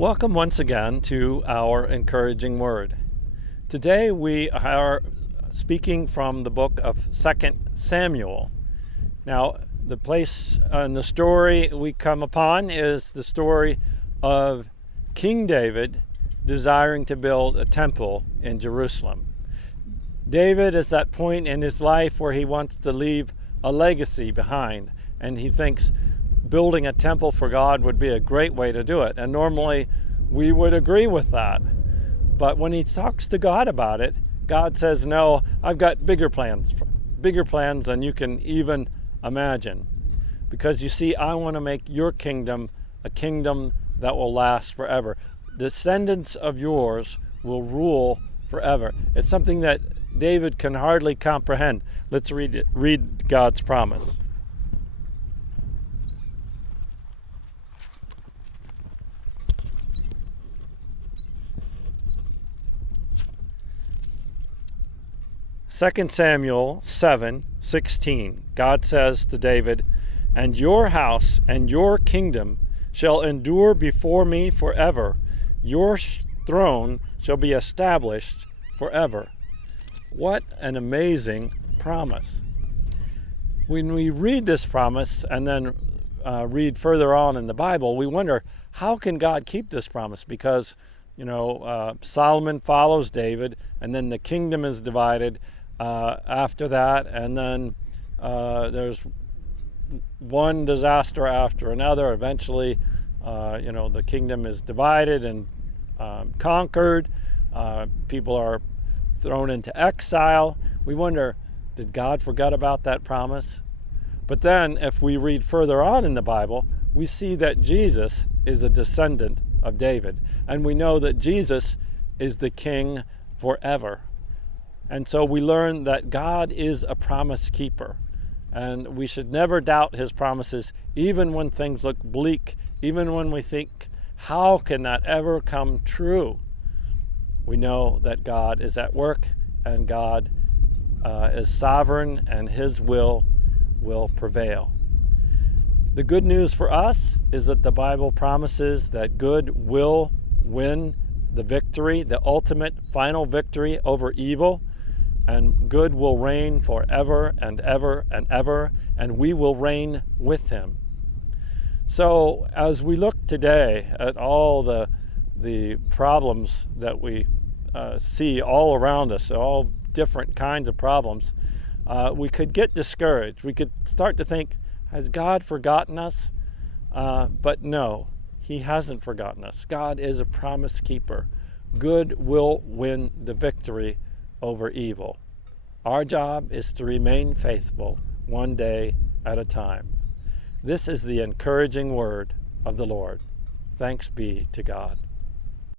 Welcome once again to our encouraging word. Today we are speaking from the book of 2 Samuel. Now, the place in the story we come upon is the story of King David desiring to build a temple in Jerusalem. David is at that point in his life where he wants to leave a legacy behind, and he thinks building a temple for God would be a great way to do it. And normally we would agree with that. But when he talks to God about it, God says, no, I've got bigger plans than you can even imagine. Because you see, I want to make your kingdom a kingdom that will last forever. Descendants of yours will rule forever. It's something that David can hardly comprehend. Let's read it. Read God's promise. Second Samuel 7:16. God says to David, "And your house and your kingdom shall endure before me forever. Your throne shall be established forever." What an amazing promise. When we read this promise and then read further on in the Bible, we wonder, how can God keep this promise? Because, Solomon follows David, and then the kingdom is divided after that, and then there's one disaster after another. Eventually, the kingdom is divided and conquered. People are thrown into exile. We wonder, did God forget about that promise? But then, if we read further on in the Bible, we see that Jesus is a descendant of David, and we know that Jesus is the king forever. And so we learn that God is a promise keeper, and we should never doubt his promises, even when things look bleak, even when we think, how can that ever come true? We know that God is at work, and God is sovereign, and his will prevail. The good news for us is that the Bible promises that good will win the victory, the ultimate final victory over evil. And good will reign forever and ever and ever, and we will reign with him. So as we look today at all the problems that we see all around us, all different kinds of problems, we could get discouraged. We could start to think, has God forgotten us? But no, he hasn't forgotten us. God is a promise keeper. Good will win the victory over evil. Our job is to remain faithful one day at a time. This is the encouraging word of the Lord. Thanks be to God.